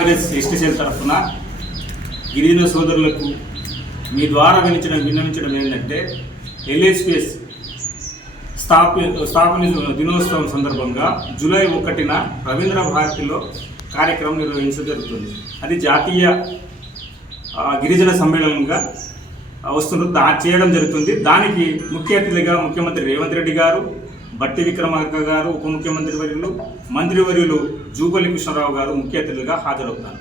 Congress ST cell తరఫున గిరిజన సోదరులకు మీ ద్వారా విన్నవించడం ఏంటంటే ఎల్హెచ్పిఎస్ స్థాపన దినోత్సవం సందర్భంగా జూలై 1న రవీంద్ర భారతిలో కార్యక్రమం నిర్వహించడం జరుగుతుంది. అది జాతీయ గిరిజన సమ్మేళనంగా చేయడం జరుగుతుంది. దానికి ముఖ్య అతిథిగా ముఖ్యమంత్రి రేవంత్ రెడ్డి గారు, బట్టి విక్రమార్క గారు, ఉప ముఖ్యమంత్రి వర్యులు, మంత్రివర్యులు జూపల్లి కృష్ణారావు గారు ముఖ్య అతిథులుగా హాజరవుతారు.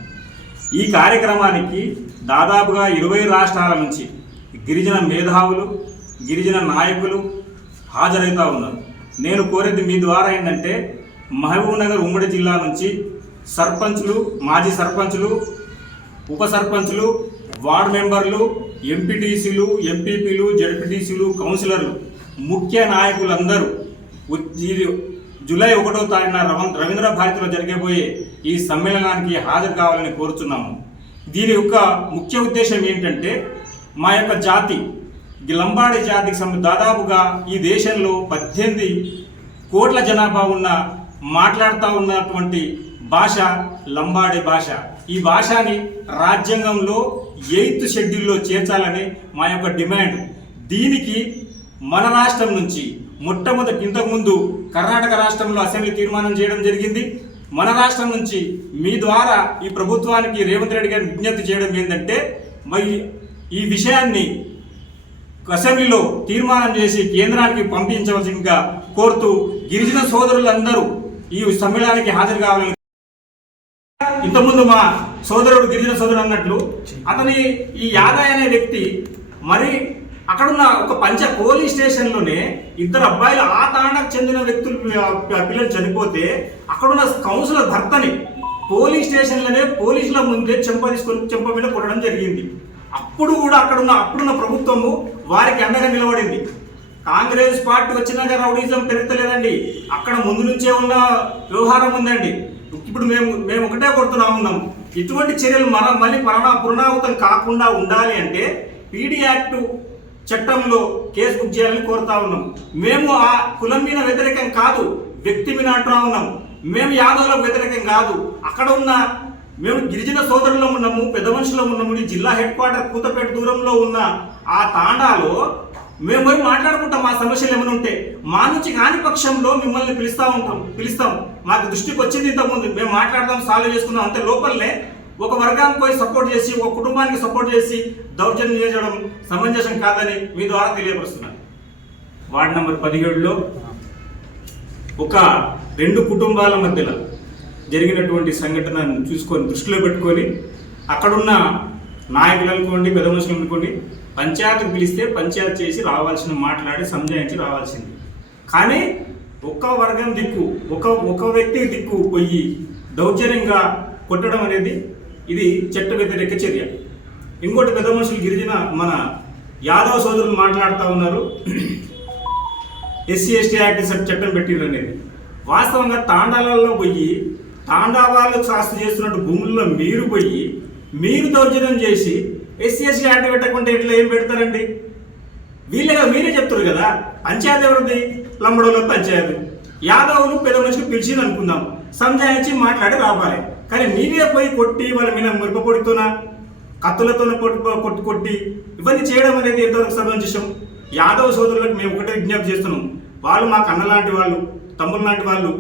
ఈ కార్యక్రమానికి దాదాపుగా 20 రాష్ట్రాల నుంచి గిరిజన మేధావులు, గిరిజన నాయకులు హాజరవుతూ ఉన్నారు. నేను కోరేది మీ ద్వారా ఏంటంటే మహబూబ్నగర్ ఉమ్మడి జిల్లా నుంచి సర్పంచులు, మాజీ సర్పంచులు, ఉప సర్పంచులు, వార్డు మెంబర్లు, ఎంపీటీసీలు, ఎంపీపీలు, జడ్పీటీసీలు, కౌన్సిలర్లు, ముఖ్య నాయకులందరూ జూలై 1వ తారీఖున రవీంద్ర భారతిలో జరగబోయే ఈ సమ్మేళనానికి హాజరు కావాలని కోరుతున్నాము. దీని యొక్క ముఖ్య ఉద్దేశం ఏంటంటే మా యొక్క జాతి లంబాడి జాతికి దాదాపుగా ఈ దేశంలో 18 కోట్ల జనాభా మాట్లాడుతూ ఉన్నటువంటి భాష లంబాడి భాష. ఈ భాషని రాజ్యాంగంలో 8th షెడ్యూల్లో చేర్చాలని మా యొక్క డిమాండ్. దీనికి మన రాష్ట్రం నుంచి మొట్టమొదటి ఇంతకుముందు కర్ణాటక రాష్ట్రంలో అసెంబ్లీ తీర్మానం చేయడం జరిగింది. మన రాష్ట్రం నుంచి మీ ద్వారా ఈ ప్రభుత్వానికి రేవంత్ రెడ్డి గారిని విజ్ఞప్తి చేయడం ఏంటంటే మరి ఈ విషయాన్ని అసెంబ్లీలో తీర్మానం చేసి కేంద్రానికి పంపించవలసిందిగా కోరుతూ గిరిజన సోదరులందరూ ఈ సమ్మేళనానికి హాజరు కావాలని. ఇంతకుముందు మా సోదరుడు గిరిజన సోదరుడు అన్నట్లు అతని ఈ యాదయ్య అనే వ్యక్తి మరి అక్కడున్న ఒక పోలీస్ స్టేషన్లోనే 2 అబ్బాయిలు ఆ తాండకు చెందిన వ్యక్తులు పిల్లలు చనిపోతే అక్కడున్న కౌన్సిలర్ భర్తని పోలీస్ స్టేషన్లోనే పోలీసుల ముందే చెంప మీద కొట్టడం జరిగింది. అప్పుడు కూడా అప్పుడున్న ప్రభుత్వము వారికి అండగా నిలబడింది. కాంగ్రెస్ పార్టీ వచ్చినాక రౌడీజం పెరుగుతలేదండి, అక్కడ ముందు నుంచే ఉన్న వ్యవహారం ఉందండి. ఇప్పుడు మేము ఒకటే కొడుతున్నాం. ఇటువంటి చర్యలు మళ్ళీ పునరావృతం కాకుండా ఉండాలి అంటే పీడీ యాక్ట్ చట్టంలో కేసు బుక్ చేయాలని కోరుతా ఉన్నాం. మేము ఆ కులం మీద వ్యతిరేకం కాదు, వ్యక్తి మీద అంటున్నా ఉన్నాం. మేము యాదవులకు వ్యతిరేకం కాదు. అక్కడ ఉన్న మేము గిరిజన సోదరుల్లో ఉన్నాము, పెద్ద మనుషుల్లో ఉన్నాము. ఈ జిల్లా హెడ్ క్వార్టర్ కూతపేట దూరంలో ఉన్న ఆ తాండాలో మేము పోయి మాట్లాడుకుంటాం. మా సమస్యలు ఏమైనా ఉంటే మా నుంచి కాని పక్షంలో మిమ్మల్ని పిలుస్తాం. మాకు దృష్టికి వచ్చింది ఇంతకుముందు, మేము మాట్లాడదాం, సాల్వ్ చేసుకుందాం. అంతే లోపలనే ఒక వర్గానికి పోయి సపోర్ట్ చేసి, ఒక కుటుంబానికి సపోర్ట్ చేసి దౌర్జన్యం చేయడం సమంజసం కాదని మీ ద్వారా తెలియపరుస్తున్నాను. వార్డు నెంబర్ 17లో ఒక 2 కుటుంబాల మధ్యలో జరిగినటువంటి సంఘటనను దృష్టిలో పెట్టుకొని అక్కడున్న నాయకులు అనుకోండి, పెద్ద మనుషులు అనుకోండి, పంచాయతీకి పిలిస్తే పంచాయతీ చేసి మాట్లాడి సంజాయించి రావాల్సింది. కానీ ఒక్క వర్గం దిక్కు, ఒక వ్యక్తి దిక్కు పోయి దౌర్జన్యంగా కొట్టడం అనేది ఇది చట్ట వ్యతిరేక చర్య. ఇంకోటి పెద్ద మనుషులు గిరిజన మన యాదవ సోదరులు మాట్లాడుతూ ఉన్నారు, SC ST యాక్ట్ చట్టం పెట్టిరు అనేది. వాస్తవంగా తాండాలలో పోయి తాండా వాళ్ళకు శాస్త్ర చేస్తున్నట్టు భూముల్లో మీరు దౌర్జన్యం చేసి SC ST యాక్ట్ పెట్టకుంటే ఇట్లా ఏం పెడతారండి? మీరే చెప్తారు కదా. పంచాయతీ ఎవరిది? లంబడోళ్ళ పంచాయతీ. యాదవులు పెద్ద మనిషికి పిలిచింది అనుకుందాం, సంజాయించి మాట్లాడి రావాలి. కానీ మీరే పోయి కొట్టి వాళ్ళ మీద మిరపపొడితోన కత్తులతో కొట్టి ఇవన్నీ చేయడం అనేది ఎంతవరకు సమంజసం? యాదవ సోదరులకు మేము ఒకటే విజ్ఞప్తి చేస్తున్నాం. వాళ్ళు మాకు అన్న లాంటి వాళ్ళు, తమ్ముడు లాంటి వాళ్ళు.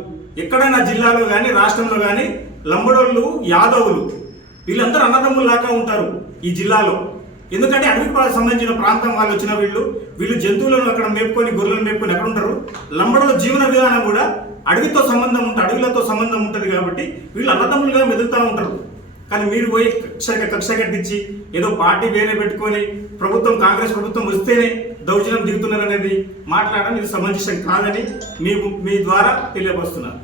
ఎక్కడైనా జిల్లాలో కానీ రాష్ట్రంలో కానీ లంబడోళ్ళు, యాదవులు వీళ్ళందరూ అన్నదమ్ముల్లాగా ఉంటారు ఈ జిల్లాలో. ఎందుకంటే అడవికి సంబంధించిన ప్రాంతం వాళ్ళు వచ్చిన వీళ్ళు జంతువులను అక్కడ మేపుకొని, గొర్రెలను మేపుకొని ఎక్కడ ఉంటారు. లంబడోళ్ళ జీవన విధానం కూడా అడవితో సంబంధం ఉంటుంది, అడవులతో సంబంధం ఉంటుంది. కాబట్టి వీళ్ళు అన్నదమ్ములుగా మెదులుతూ ఉంటారు. కానీ మీరు పోయి కక్ష కట్టించి ఏదో పార్టీ వేరే పెట్టుకొని కాంగ్రెస్ ప్రభుత్వం వస్తేనే దౌర్జన్యం దిగుతున్నారనేది మాట్లాడడం ఇది సమంజసం కాదని మీ ద్వారా తెలియపరుస్తున్నారు.